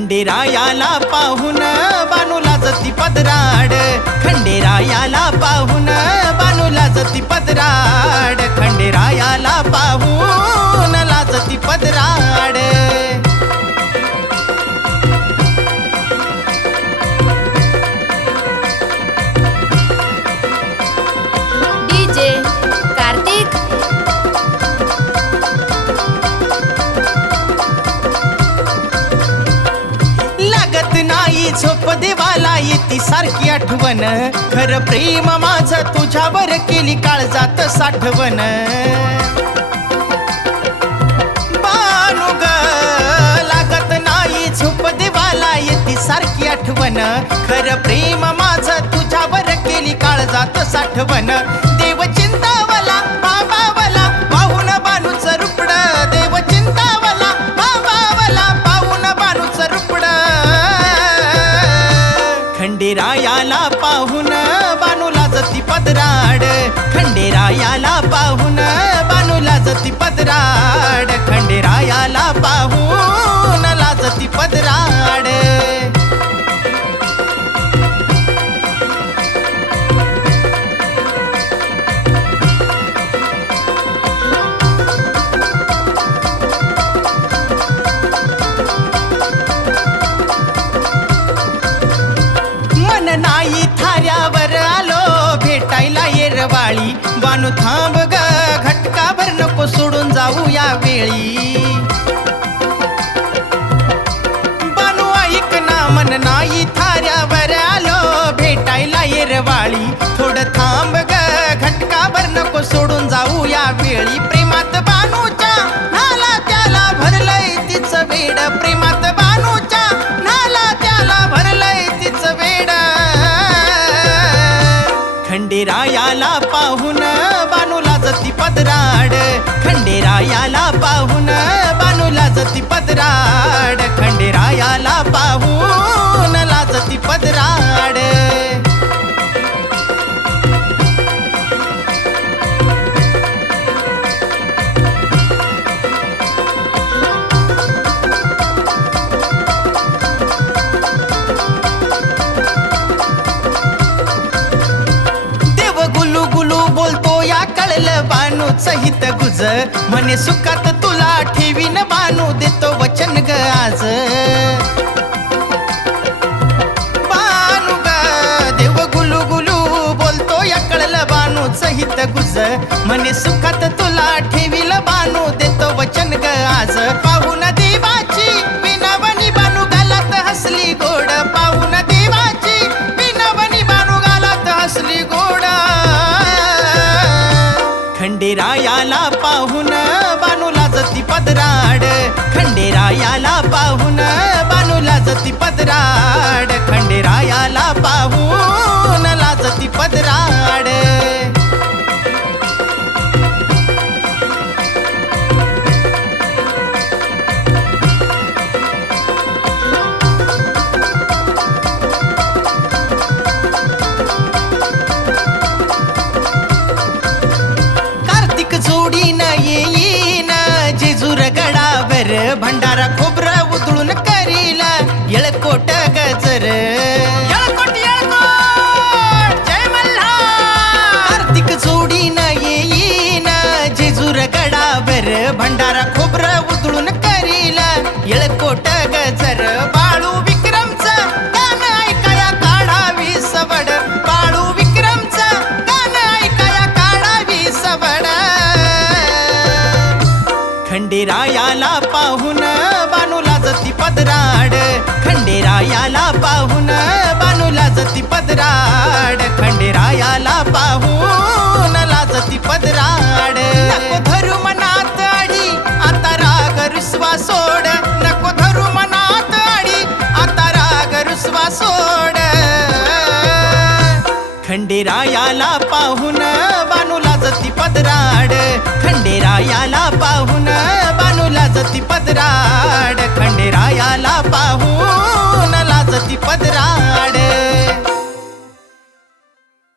खंडेरायाला पाहून बानूला जती पदराड, खंडेरायाला पाहून बानूला जती पदराड, खंडेरायाला पाहून लाजती पदराड. डीजे कार्तिक. लागत नाही झोप देवाला येती सारखी आठवण, खरं प्रेम माझं तुझ्यावर केली काळजात साठवण. बानू ग लागत नाही झोप देवाला येती सारखी आठवण, खरं प्रेम माझं तुझ्यावर केली काळजात साठवण. देव चिंतावला बाबावला पाहून बानूच रुपड, देव चिंतावला बाबावला पाहून बानूच रुपड. खंडेरायाला पाहून बानूला जती पदराड, खंडेरायाला पाहून बानूला जती पदराड, खंडेरायाला पाहून लाजती पदराड. मन नाही थाऱ्यावर आलो भेटायला येरवाळी, बानू थांब ग घटकाभर नको सोडून जाऊ या वेळी. बानू ऐक ना मन नाही थाऱ्यावर आलो भेटायला येरवाळी, थोडं थांब ग घटकाभर नको सोडून जाऊ या वेळी. प्रेमात बानूच्या नाला त्याला भरलंय तिचं वेड, प्रेमात बानूच्या नाला त्याला भरलंय तिचं वेड. खंडेरायाला पाहून बानूला जती पदराड, खंडेरायाला पाहून बानूला जती पदराड, खंडेरायाला पाहून लाजती पदराड. बानूच हित गुज म्हणे सुखात तुला ठेवीन, बानू देतो वचन ग आज. बानू ग देव गुलू गुलू बोलतो या कळलं बानूच हित गुज म्हणे सुखात तुला ठेवील, बानू देतो वचन ग आज. पाहून देवाची विनावणी बानू गालात हसली गोड, पाहून देवाची विनावणी बानू गालात हसली गोड. खंडेरायाला पाहून बानूला जती पदराड, खंडेरायाला पाहून बानूला जती पदराड, खंडेरायाला पाहून लाजती पदराड. जोडीन येईन जेजूर गडावर, भंडारा खोबरं उधळून करील येळकोट गजर. येळकोट येळकोट जय मल्हार. कार्तिक जोडीन येईन जेजूर गडावर, भंडारा खोबरं उधळून करील येळकोट गजर. बाळू विक्रमचं गाणं ऐकाया काढावी सवड, बाळू विक्रमचं गाणं ऐकाया काढावी सवड. खंडेरायाला पाहून बानूला जती पदराड, खंडेरायाला पाहून बानूला जती पदराड, खंडेरायाला पाहून लाजती पदराड. नको धरू मनात आडी आता राग रुसवा सोड, नको धरू मनात आडी आता राग रुसवा सोड. खंडेरायाला पाहून बानूला जती पदराड, खंडेरायाला पाहून बानूला जती पदराड, खंडेरायाला पाहून लाजती पदराड.